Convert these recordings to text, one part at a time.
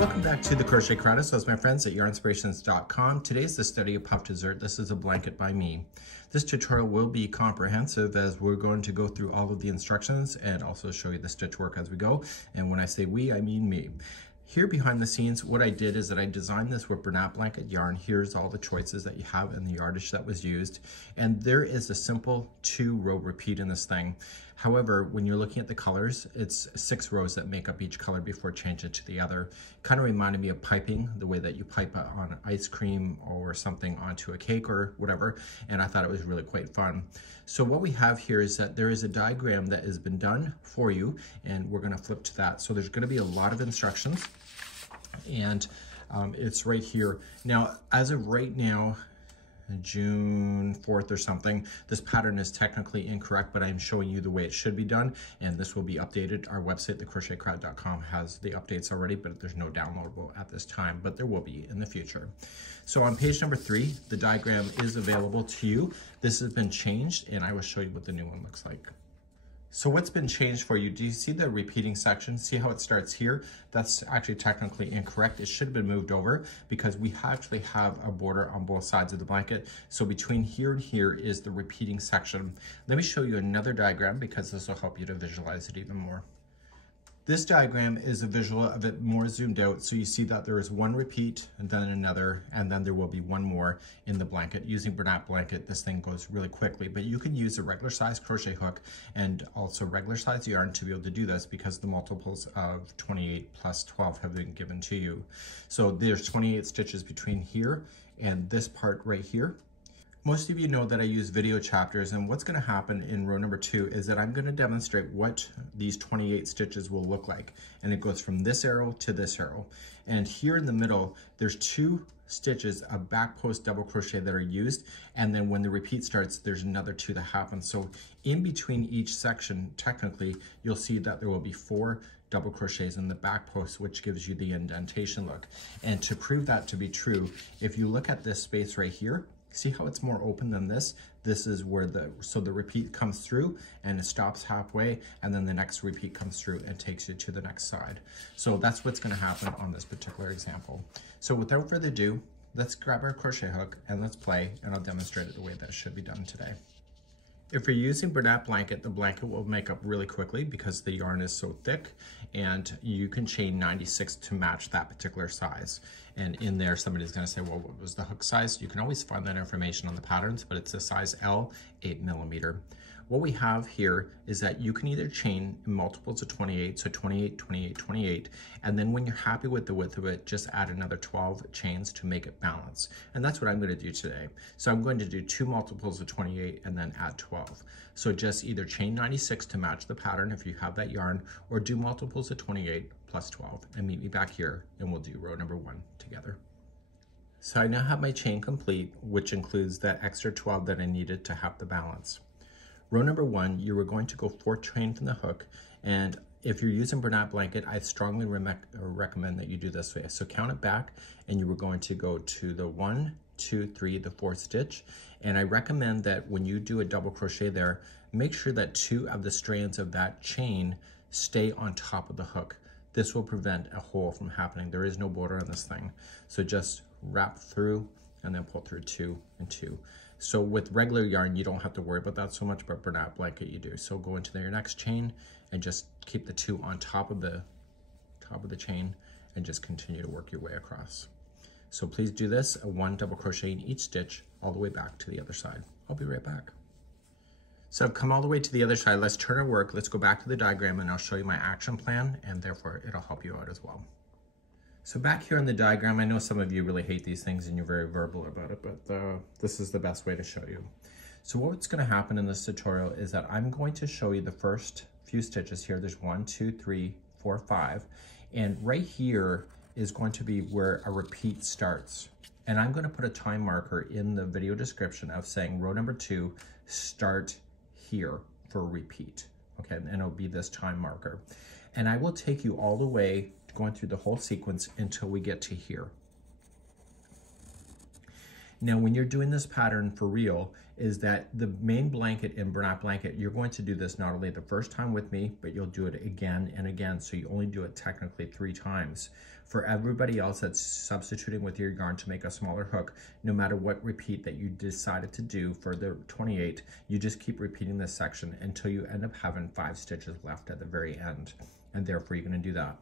Welcome back to the Crochet Crowd. So, my friends at yarnspirations.com. Today's the study of puff dessert. This is a blanket by me. This tutorial will be comprehensive as we're going to go through all of the instructions and also show you the stitch work as we go. And when I say we, I mean me. Here behind the scenes, what I did is that I designed this with Bernat blanket yarn. Here's all the choices that you have in the yardage that was used. And there is a simple 2-row repeat in this thing. However, when you're looking at the colors, it's 6 rows that make up each color before changing to the other. Kind of reminded me of piping, the way that you pipe on ice cream or something onto a cake or whatever. And I thought it was really quite fun. So what we have here is that there is a diagram that has been done for you, and we're going to flip to that. So there's going to be a lot of instructions. And it's right here. Now, as of right now, June 4th or something, this pattern is technically incorrect, but I'm showing you the way it should be done, and this will be updated. Our website, thecrochetcrowd.com, has the updates already, but there's no downloadable at this time, but there will be in the future. So on page number 3, the diagram is available to you. This has been changed, and I will show you what the new one looks like. So what's been changed for you? Do you see the repeating section? See how it starts here? That's actually technically incorrect. It should have been moved over because we actually have a border on both sides of the blanket. So between here and here is the repeating section. Let me show you another diagram because this will help you to visualize it even more. This diagram is a visual of it more zoomed out, so you see that there is one repeat and then another, and then there will be one more in the blanket. Using Bernat blanket, this thing goes really quickly, but you can use a regular size crochet hook and also regular size yarn to be able to do this because the multiples of 28 plus 12 have been given to you. So there's 28 stitches between here and this part right here. Most of you know that I use video chapters, and what's going to happen in row number 2 is that I'm going to demonstrate what these 28 stitches will look like. And it goes from this arrow to this arrow. And here in the middle, there's 2 stitches of back post double crochet that are used, and then when the repeat starts, there's another 2 that happen. So in between each section, technically, you'll see that there will be 4 double crochets in the back post, which gives you the indentation look. And to prove that to be true, if you look at this space right here, see how it's more open than this? This is where the repeat comes through and it stops halfway, and then the next repeat comes through and takes you to the next side. So that's what's going to happen on this particular example. So without further ado, let's grab our crochet hook and let's play, and I'll demonstrate it the way that it should be done today. If you're using Bernat blanket, the blanket will make up really quickly because the yarn is so thick, and you can chain 96 to match that particular size. And in there, somebody's gonna say, well, what was the hook size? You can always find that information on the patterns, but it's a size L, 8mm. What we have here is that you can either chain in multiples of 28, so 28, 28, 28, and then when you're happy with the width of it, just add another 12 chains to make it balance. And that's what I'm going to do today. So I'm going to do 2 multiples of 28 and then add 12. So just either chain 96 to match the pattern if you have that yarn, or do multiples of 28 plus 12 and meet me back here and we'll do row number 1 together. So I now have my chain complete, which includes that extra 12 that I needed to have the balance. Row number 1, you were going to go 4 chain from the hook, and if you're using Bernat blanket, I strongly recommend that you do this way. So count it back, and you were going to go to the 1, 2, 3, the 4th stitch, and I recommend that when you do a double crochet there, make sure that 2 of the strands of that chain stay on top of the hook. This will prevent a hole from happening. There is no border on this thing, so just wrap through and then pull through 2 and 2. So with regular yarn, you don't have to worry about that so much, but Bernat blanket you do. So go into your next chain and just keep the 2 on top of the chain and just continue to work your way across. So please do this, 1 double crochet in each stitch all the way back to the other side. I'll be right back. So I've come all the way to the other side. Let's turn our work. Let's go back to the diagram and I'll show you my action plan, and therefore it'll help you out as well. So back here in the diagram, I know some of you really hate these things and you're very verbal about it, but this is the best way to show you. So what's going to happen in this tutorial is that I'm going to show you the first few stitches here. There's 1, 2, 3, 4, 5, and right here is going to be where a repeat starts. And I'm going to put a time marker in the video description of saying row number 2, start here for a repeat. Okay, and it'll be this time marker. And I will take you all the way going through the whole sequence until we get to here. Now, when you're doing this pattern for real, is that the main blanket in Bernat Blanket, you're going to do this not only the first time with me, but you'll do it again and again. So you only do it technically 3 times. For everybody else that's substituting with your yarn to make a smaller hook, no matter what repeat that you decided to do for the 28, you just keep repeating this section until you end up having 5 stitches left at the very end. And therefore you're going to do that.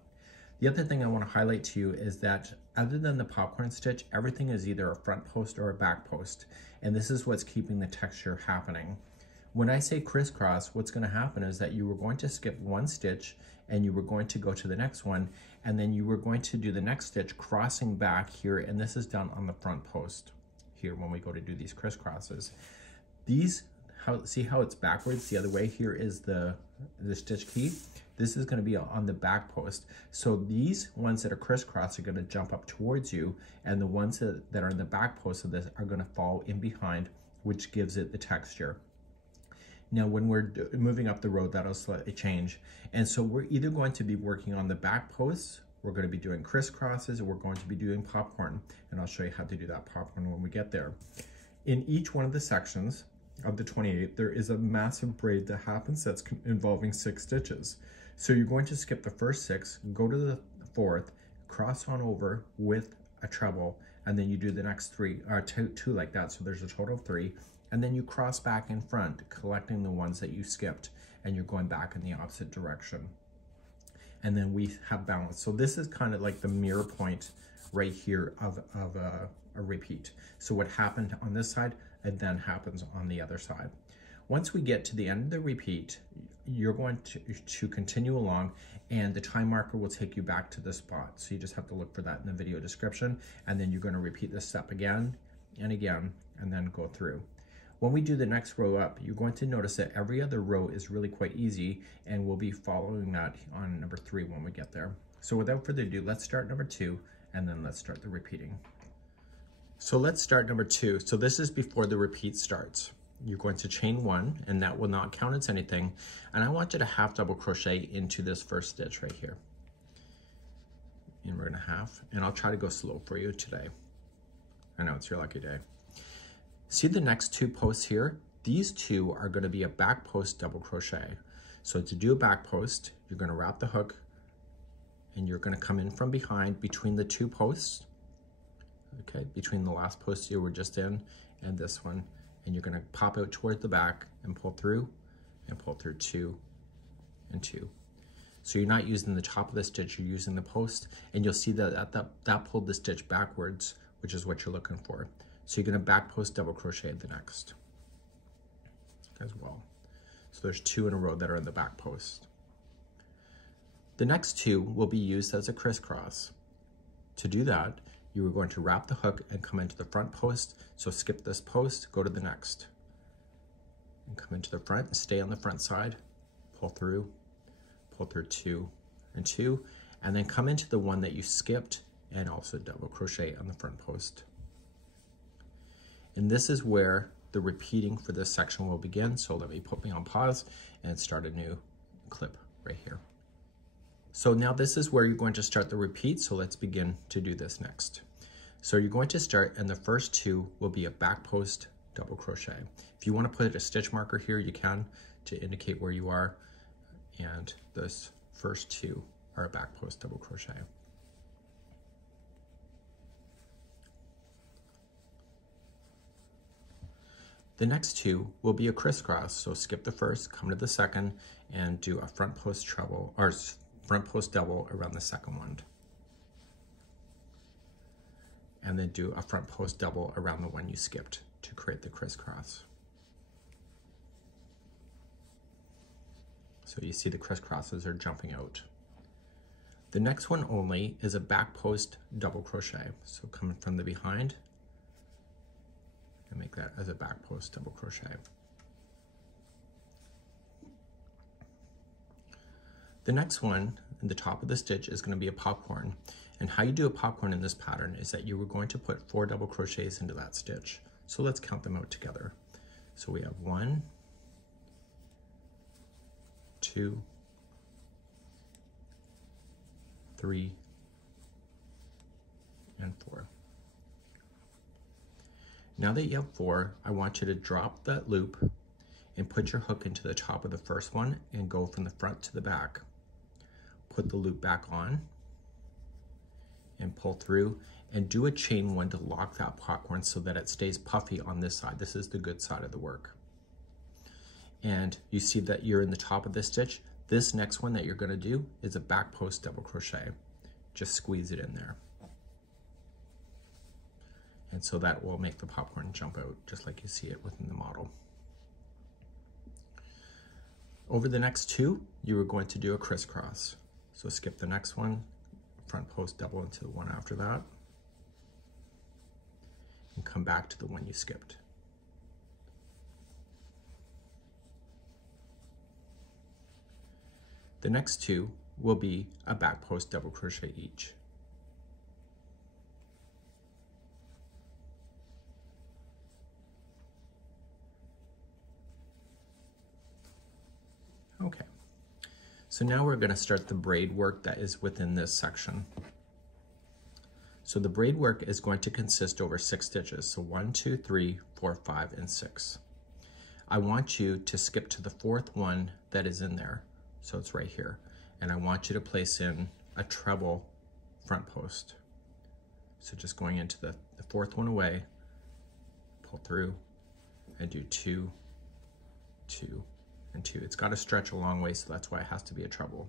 The other thing I want to highlight to you is that other than the popcorn stitch, everything is either a front post or a back post. And this is what's keeping the texture happening. When I say crisscross, what's going to happen is that you were going to skip 1 stitch and you were going to go to the next one, and then you were going to do the next stitch crossing back here, and this is done on the front post here when we go to do these crisscrosses. These, see how it's backwards the other way? Here is the stitch key. This is going to be on the back post. So these ones that are crisscross are going to jump up towards you, and the ones that are in the back post of this are going to fall in behind, which gives it the texture. Now, when we're moving up the road, that'll slightly change. And so we're either going to be working on the back posts, we're going to be doing crisscrosses, or we're going to be doing popcorn. And I'll show you how to do that popcorn when we get there. In each one of the sections of the 28, there is a massive braid that happens that's involving 6 stitches. So you're going to skip the first 6, go to the 4th, cross on over with a treble, and then you do the next 3, or two like that. So there's a total of 3. And then you cross back in front, collecting the ones that you skipped, and you're going back in the opposite direction. And then we have balance. So this is kind of like the mirror point right here of a repeat. So what happened on this side, it then happens on the other side. Once we get to the end of the repeat, you're going to continue along, and the time marker will take you back to the spot. So you just have to look for that in the video description, and then you're going to repeat this step again and again, and then go through. When we do the next row up, you're going to notice that every other row is really quite easy, and we'll be following that on number 3 when we get there. So without further ado, let's start number 2, and then let's start the repeating. So let's start number 2. So this is before the repeat starts. You're going to chain 1, and that will not count as anything. And I want you to half double crochet into this first stitch right here. And we're gonna half, and I'll try to go slow for you today. I know it's your lucky day. See the next 2 posts here? These 2 are going to be a back post double crochet. So to do a back post, you're going to wrap the hook, and you're going to come in from behind between the 2 posts, okay, between the last post you were just in and this one, and you're going to pop out toward the back and pull through 2 and 2. So you're not using the top of the stitch, you're using the post, and you'll see that that pulled the stitch backwards, which is what you're looking for. So you're going to back post double crochet the next as well. So there's 2 in a row that are in the back post. The next 2 will be used as a crisscross. To do that, you are going to wrap the hook and come into the front post. So skip this post, go to the next. And come into the front and stay on the front side. Pull through 2 and 2, and then come into the one that you skipped and also double crochet on the front post. And this is where the repeating for this section will begin. So let me put me on pause and start a new clip right here. So now this is where you're going to start the repeat. So let's begin to do this next. So you're going to start, and the first 2 will be a back post double crochet. If you want to put a stitch marker here, you can, to indicate where you are. And this first 2 are a back post double crochet. The next 2 will be a crisscross, so skip the first, come to the second, and do a front post treble, or front post double around the second one. And then do a front post double around the one you skipped to create the crisscross. So you see the crisscrosses are jumping out. The next one only is a back post double crochet. So coming from the behind, and make that as a back post double crochet. The next one in the top of the stitch is going to be a popcorn, and how you do a popcorn in this pattern is that you are going to put 4 double crochets into that stitch. So let's count them out together. So we have 1, 2, 3, and 4. Now that you have 4, I want you to drop that loop and put your hook into the top of the first one and go from the front to the back. Put the loop back on and pull through and do a chain 1 to lock that popcorn so that it stays puffy on this side. This is the good side of the work. And you see that you're in the top of this stitch. This next one that you're going to do is a back post double crochet. Just squeeze it in there. And so that will make the popcorn jump out just like you see it within the model. Over the next 2, you are going to do a crisscross. So skip the next one, front post double into the one after that, and come back to the one you skipped. The next 2 will be a back post double crochet each. Okay, so now we're going to start the braid work that is within this section. So the braid work is going to consist over 6 stitches. So 1, 2, 3, 4, 5, and 6. I want you to skip to the 4th one that is in there. So it's right here. And I want you to place in a treble front post. So just going into the 4th one away, pull through, and do 2, 2, and 2. It's got to stretch a long way, so that's why it has to be a treble.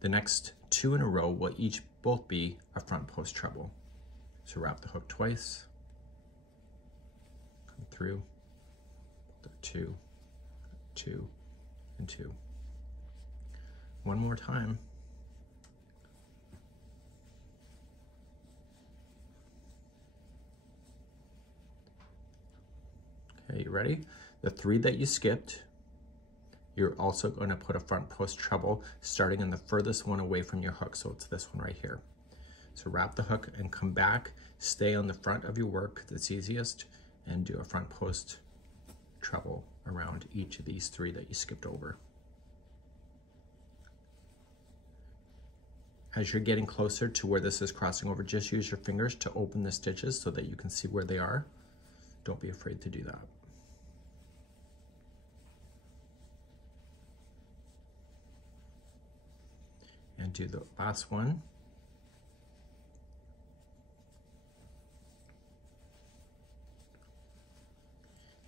The next 2 in a row will both be a front post treble. So wrap the hook twice, come through, 2, 2, and 2. One more time. Okay, you ready? The 3 that you skipped, you're also going to put a front post treble starting in the furthest one away from your hook. So it's this one right here. So wrap the hook and come back, stay on the front of your work, that's easiest, and do a front post treble around each of these 3 that you skipped over. As you're getting closer to where this is crossing over, just use your fingers to open the stitches so that you can see where they are. Don't be afraid to do that. And do the last one.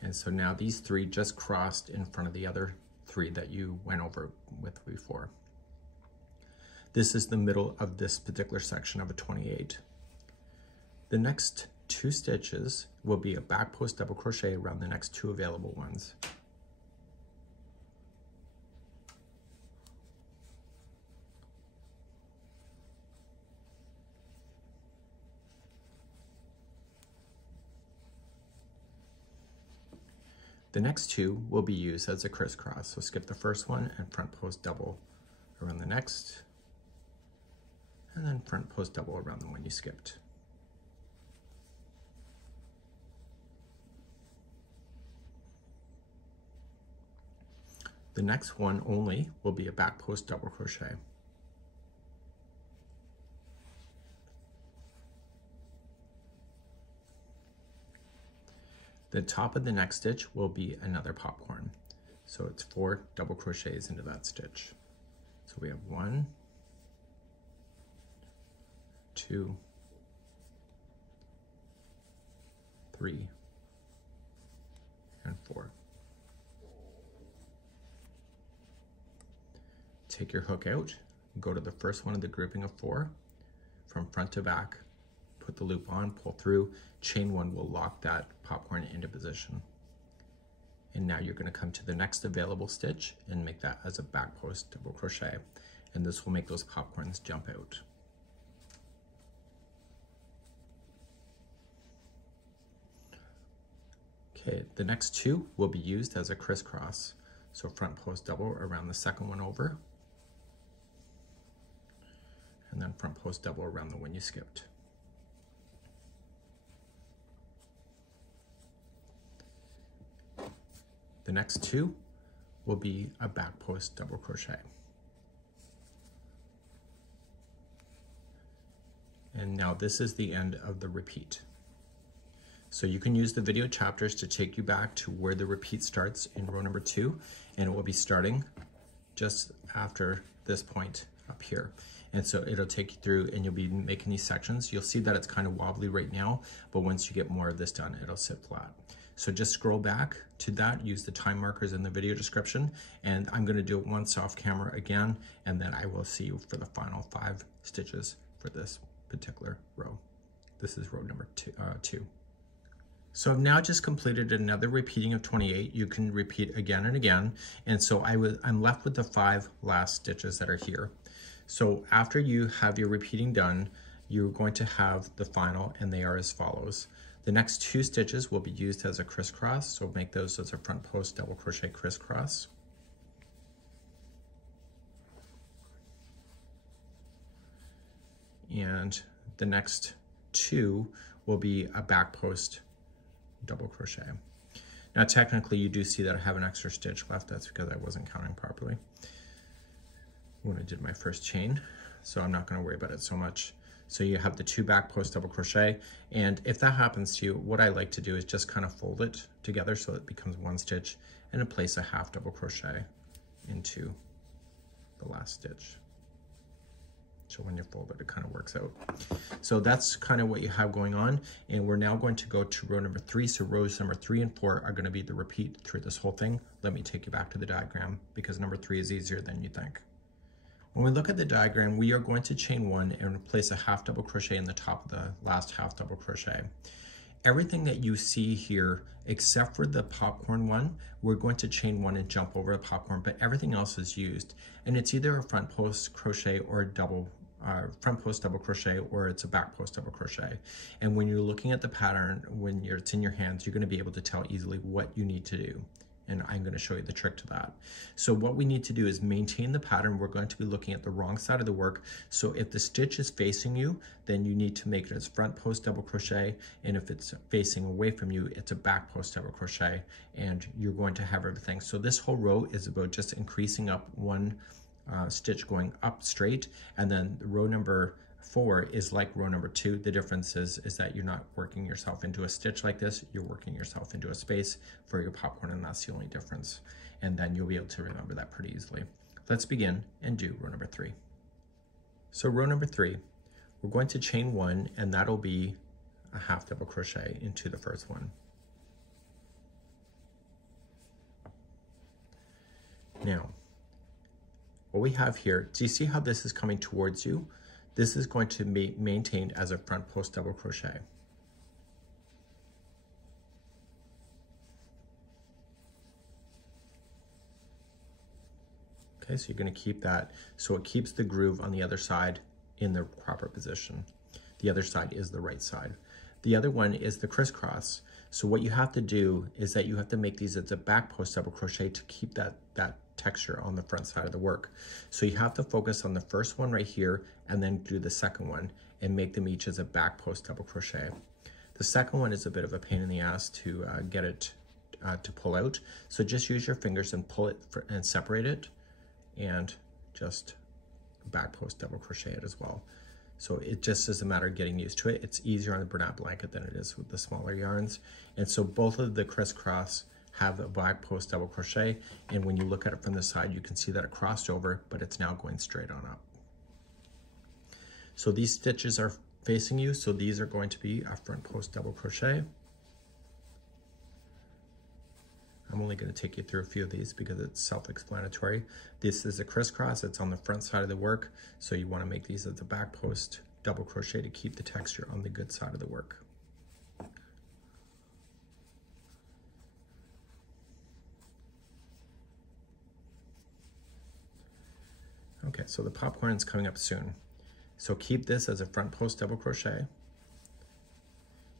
And so now these 3 just crossed in front of the other 3 that you went over with before. This is the middle of this particular section of a 28. The next 2 stitches will be a back post double crochet around the next 2 available ones. The next 2 will be used as a crisscross, so skip the first one and front post double around the next, and then front post double around the one you skipped. The next one only will be a back post double crochet. The top of the next stitch will be another popcorn. So it's 4 double crochets into that stitch. So we have 1, 2, 3, and 4. Take your hook out, go to the first one of the grouping of 4, from front to back, put the loop on, pull through, chain 1 will lock that popcorn into position. And now you're going to come to the next available stitch and make that as a back post double crochet. And this will make those popcorns jump out. Okay, the next 2 will be used as a crisscross. So front post double around the second one over, and then front post double around the one you skipped. The next 2 will be a back post double crochet. And now this is the end of the repeat. So you can use the video chapters to take you back to where the repeat starts in row number 2, and it will be starting just after this point up here. And so it'll take you through and you'll be making these sections. You'll see that it's kind of wobbly right now, but once you get more of this done, it'll sit flat. So just scroll back to that, use the time markers in the video description, and I'm gonna do it once off camera again, and then I will see you for the final 5 stitches for this particular row. This is row number 2. So I've now just completed another repeating of 28. You can repeat again and again. And so I'm left with the 5 last stitches that are here. So after you have your repeating done, you're going to have the final, and they are as follows. The next 2 stitches will be used as a crisscross, so make those as a front post double crochet crisscross. And the next 2 will be a back post double crochet. Now technically you do see that I have an extra stitch left. That's because I wasn't counting properly when I did my first chain, so I'm not going to worry about it so much. So you have the 2 back post double crochet, and if that happens to you, what I like to do is just kind of fold it together so it becomes 1 stitch, and then place a half double crochet into the last stitch. So when you fold it, it kind of works out. So that's kind of what you have going on. And we're now going to go to row number 3. So rows number 3 and 4 are going to be the repeat through this whole thing. Let me take you back to the diagram because number 3 is easier than you think. When we look at the diagram, we are going to chain 1 and place a half double crochet in the top of the last half double crochet. Everything that you see here, except for the popcorn one, we're going to chain 1 and jump over the popcorn, but everything else is used. And it's either a front post crochet or a front post double crochet, or it's a back post double crochet. And when you're looking at the pattern, when it's in your hands, you're going to be able to tell easily what you need to do. And I'm going to show you the trick to that. So what we need to do is maintain the pattern. We're going to be looking at the wrong side of the work. So if the stitch is facing you, then you need to make it as front post double crochet. And if it's facing away from you, it's a back post double crochet. And you're going to have everything. So this whole row is about just increasing up 1 stitch going up straight. And then row number 4 is like row number 2. The difference is that you're not working yourself into a stitch like this, you're working yourself into a space for your popcorn, and that's the only difference. And then you'll be able to remember that pretty easily. Let's begin and do row number 3. So row number 3, we're going to chain 1, and that'll be a half double crochet into the first one. Now, what we have here, do you see how this is coming towards you? This is going to be maintained as a front post double crochet. Okay, so you're going to keep that so it keeps the groove on the other side in the proper position. The other side is the right side. The other one is the crisscross. So what you have to do is that you have to make these as a back post double crochet to keep that texture on the front side of the work. So you have to focus on the first one right here and then do the second one and make them each as a back post double crochet. The second one is a bit of a pain in the ass to get it to pull out. So just use your fingers and pull it and separate it, and just back post double crochet it as well. So it just is a matter of getting used to it. It's easier on the Bernat blanket than it is with the smaller yarns. And so both of the crisscross have a back post double crochet, and when you look at it from the side, you can see that it crossed over, but it's now going straight on up. So these stitches are facing you, so these are going to be a front post double crochet. I'm only going to take you through a few of these because it's self-explanatory. This is a crisscross, it's on the front side of the work, so you want to make these as a back post double crochet to keep the texture on the good side of the work. Okay, so the popcorn is coming up soon. So keep this as a front post double crochet,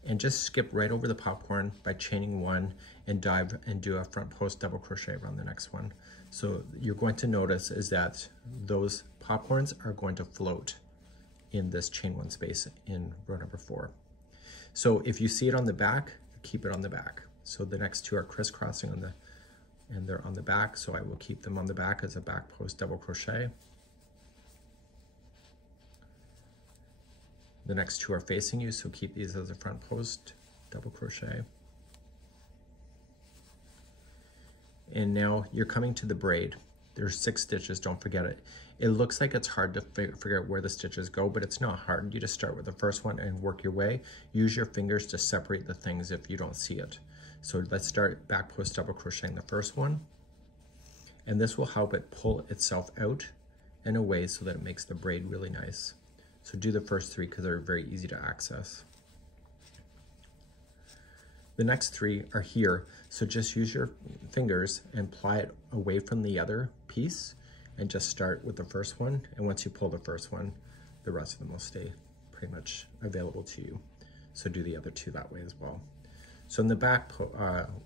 and just skip right over the popcorn by chaining 1 and dive and do a front post double crochet around the next one. So you're going to notice is that those popcorns are going to float in this chain 1 space in row number 4. So if you see it on the back, keep it on the back. So the next 2 are crisscrossing on and they're on the back, so I will keep them on the back as a back post double crochet. The next 2 are facing you, so keep these as a front post double crochet. And now you're coming to the braid. There's 6 stitches, don't forget it. It looks like it's hard to figure out where the stitches go, but it's not hard. You just start with the first one and work your way. Use your fingers to separate the things if you don't see it. So let's start back post double crocheting the first one. And this will help it pull itself out and away so that it makes the braid really nice. So do the first 3 because they're very easy to access. The next 3 are here, so just use your fingers and ply it away from the other piece and just start with the first one. And once you pull the first one, the rest of them will stay pretty much available to you. So do the other 2 that way as well. So in the back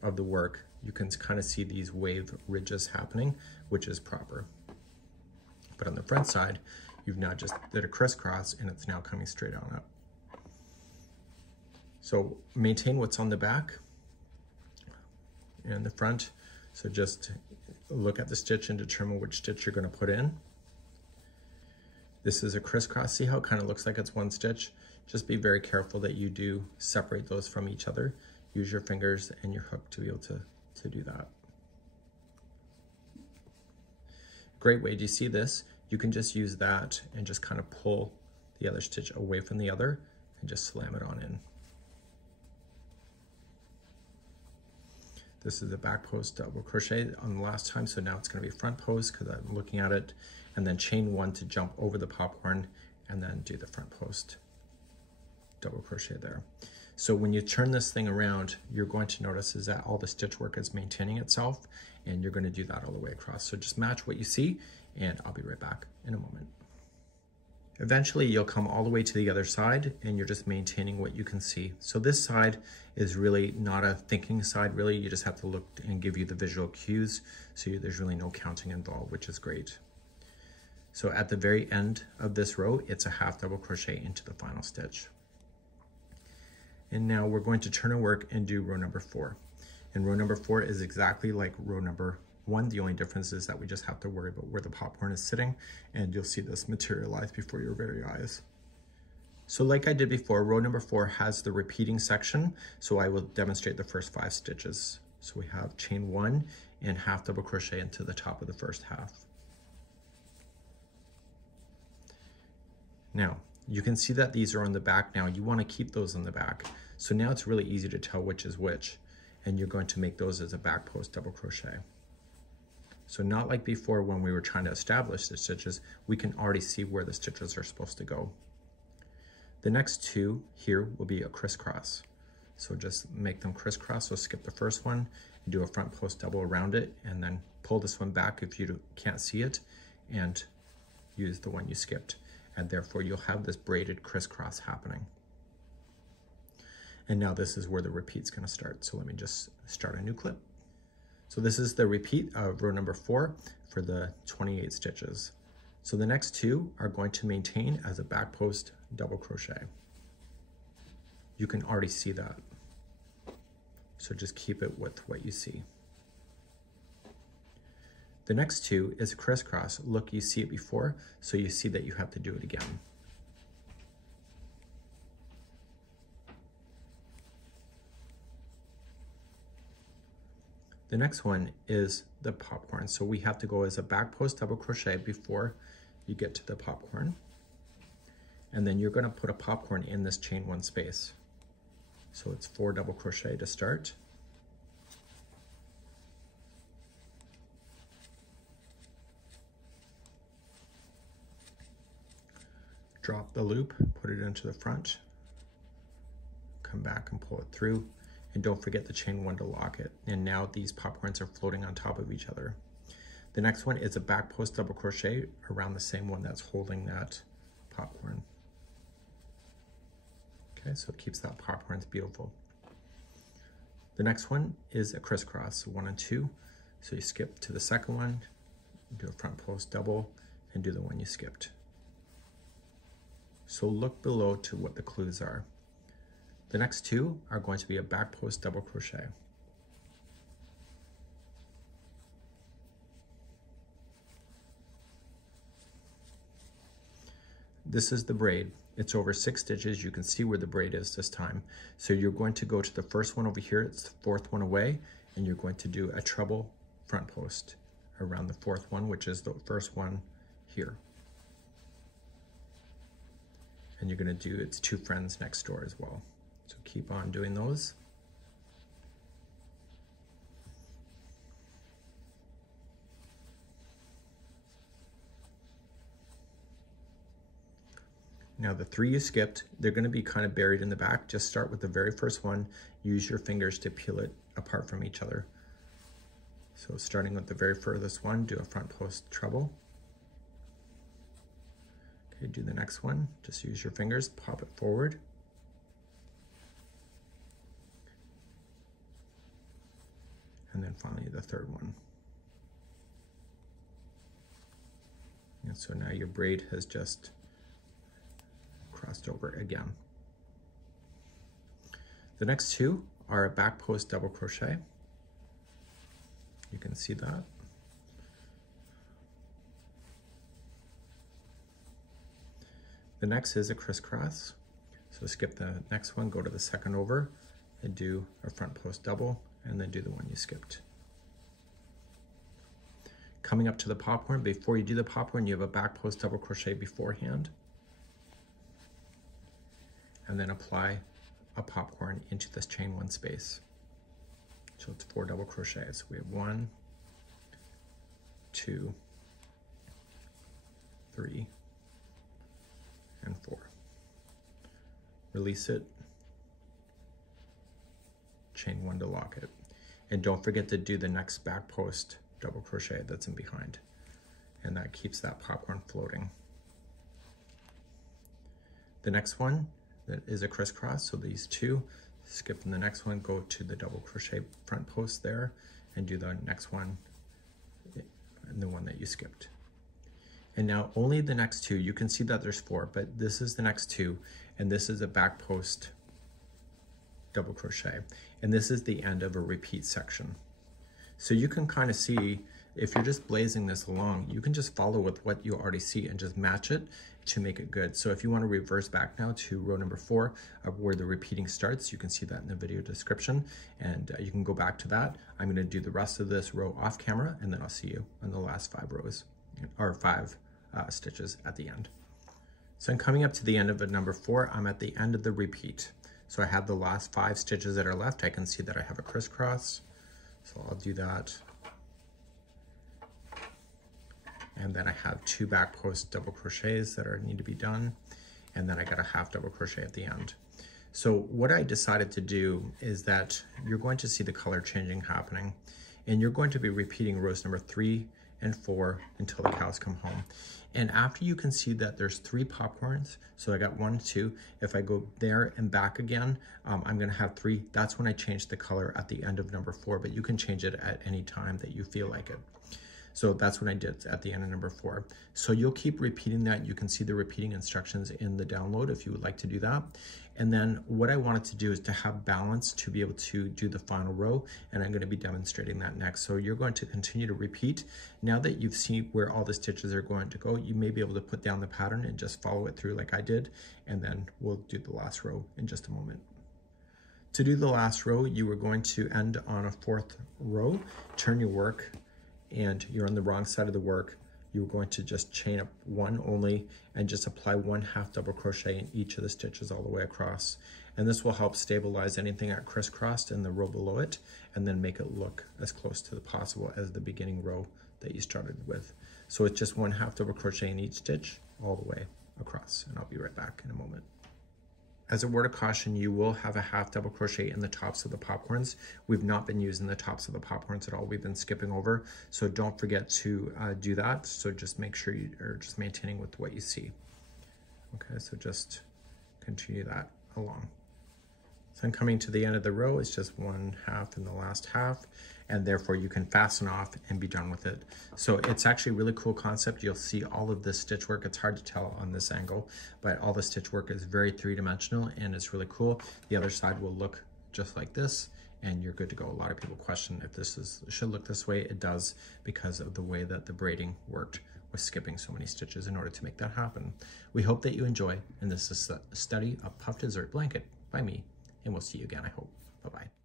of the work, you can kind of see these wave ridges happening, which is proper. But on the front side, you've now just did a crisscross and it's now coming straight on up. So maintain what's on the back and the front. So just look at the stitch and determine which stitch you're going to put in. This is a crisscross. See how it kind of looks like it's one stitch? Just be very careful that you do separate those from each other. Use your fingers and your hook to be able to do that. Great way. Do you see this? You can just use that and just kind of pull the other stitch away from the other and just slam it on in. This is the back post double crochet on the last time, so now it's going to be front post because I'm looking at it, and then chain 1 to jump over the popcorn and then do the front post double crochet there. So when you turn this thing around, you're going to notice is that all the stitch work is maintaining itself, and you're going to do that all the way across. So just match what you see, and I'll be right back in a moment. Eventually you'll come all the way to the other side and you're just maintaining what you can see. So this side is really not a thinking side, really. You just have to look and give you the visual cues. So there's really no counting involved, which is great. So at the very end of this row, it's a half double crochet into the final stitch. And now we're going to turn our work and do row number 4. And row number 4 is exactly like row number 1. The only difference is that we just have to worry about where the popcorn is sitting, and you'll see this materialize before your very eyes. So like I did before, row number 4 has the repeating section, so I will demonstrate the first 5 stitches. So we have chain 1 and half double crochet into the top of the first half. Now, you can see that these are on the back now. You want to keep those on the back. So now it's really easy to tell which is which, and you're going to make those as a back post double crochet. So not like before when we were trying to establish the stitches, we can already see where the stitches are supposed to go. The next 2 here will be a crisscross. So just make them crisscross, so skip the first one, do a front post double around it, and then pull this one back if you can't see it, and use the one you skipped. And therefore you'll have this braided crisscross happening. And now this is where the repeat's gonna start. So let me just start a new clip. So this is the repeat of row number 4 for the 28 stitches. So the next 2 are going to maintain as a back post double crochet. You can already see that. So just keep it with what you see. The next 2 is a crisscross. Look, you see it before, so you see that you have to do it again. The next one is the popcorn. So we have to go as a back post double crochet before you get to the popcorn. And then you're going to put a popcorn in this chain 1 space. So it's 4 double crochet to start. Drop the loop, put it into the front, come back and pull it through. And don't forget the chain 1 to lock it. And now these popcorns are floating on top of each other. The next one is a back post double crochet around the same one that's holding that popcorn. Okay, so it keeps that popcorn beautiful. The next one is a crisscross, 1 and 2. So you skip to the second one, do a front post double, and do the one you skipped. So look below to what the clues are. The next 2 are going to be a back post double crochet. This is the braid. It's over 6 stitches. You can see where the braid is this time. So you're going to go to the first one over here, it's the 4th one away, and you're going to do a treble front post around the 4th one, which is the first one here. And you're going to do its 2 friends next door as well. So keep on doing those. Now the 3 you skipped, they're going to be kind of buried in the back. Just start with the very first one. Use your fingers to peel it apart from each other. So starting with the very furthest one, do a front post treble. Okay, do the next one. Just use your fingers, pop it forward. And then finally the 3rd one. And so now your braid has just crossed over again. The next 2 are a back post double crochet. You can see that. The next is a crisscross. So skip the next one, go to the 2nd over, and do a front post double, and then do the one you skipped. Coming up to the popcorn, before you do the popcorn, you have a back post double crochet beforehand. And then apply a popcorn into this chain 1 space. So it's 4 double crochets. We have 1, 2, 3, and 4. Release it, chain 1 to lock it. And don't forget to do the next back post double crochet that's in behind. And that keeps that popcorn floating. The next one that is a crisscross, so these 2, skip in the next one, go to the double crochet front post there, and do the next one and the one that you skipped. And now only the next 2, you can see that there's 4, but this is the next 2, and this is a back post double crochet. And this is the end of a repeat section. So you can kind of see, if you're just blazing this along, you can just follow with what you already see and just match it to make it good. So if you want to reverse back now to row number 4 of where the repeating starts, you can see that in the video description, and you can go back to that. I'm going to do the rest of this row off camera, and then I'll see you on the last 5 rows, or 5 stitches at the end. So I'm coming up to the end of number 4. I'm at the end of the repeat. So I have the last 5 stitches that are left. I can see that I have a crisscross, so I'll do that. And then I have 2 back post double crochets that need to be done, and then I got a half double crochet at the end. So what I decided to do is that you're going to see the color changing happening, and you're going to be repeating rows number 3 and 4 until the cows come home. And after you can see that there's 3 popcorns, so I got 1, 2, if I go there and back again, I'm gonna have 3. That's when I change the color at the end of number 4, but you can change it at any time that you feel like it. So that's what I did at the end of number 4. So you'll keep repeating that. You can see the repeating instructions in the download if you would like to do that. And then what I wanted to do is to have balance to be able to do the final row, and I'm going to be demonstrating that next. So you're going to continue to repeat. Now that you've seen where all the stitches are going to go, you may be able to put down the pattern and just follow it through like I did, and then we'll do the last row in just a moment. To do the last row, you are going to end on a 4th row, turn your work, and you're on the wrong side of the work. You're going to just chain up 1 only and just apply 1 half double crochet in each of the stitches all the way across. And this will help stabilize anything that crisscrossed in the row below it, and then make it look as close to the possible as the beginning row that you started with. So it's just 1 half double crochet in each stitch all the way across, and I'll be right back in a moment. As a word of caution, you will have a half double crochet in the tops of the popcorns. We've not been using the tops of the popcorns at all. We've been skipping over, so don't forget to do that. So just make sure you are just maintaining with what you see. Okay, so just continue that along. So I'm coming to the end of the row. It's just 1 half in the last half, and therefore you can fasten off and be done with it. So it's actually a really cool concept. You'll see all of this stitch work. It's hard to tell on this angle, but all the stitch work is very 3-dimensional, and it's really cool. The other side will look just like this, and you're good to go. A lot of people question if this should look this way. It does, because of the way that the braiding worked with skipping so many stitches in order to make that happen. We hope that you enjoy, and this is a study of Puff Dessert Blanket by me, and we'll see you again, I hope. Bye-bye.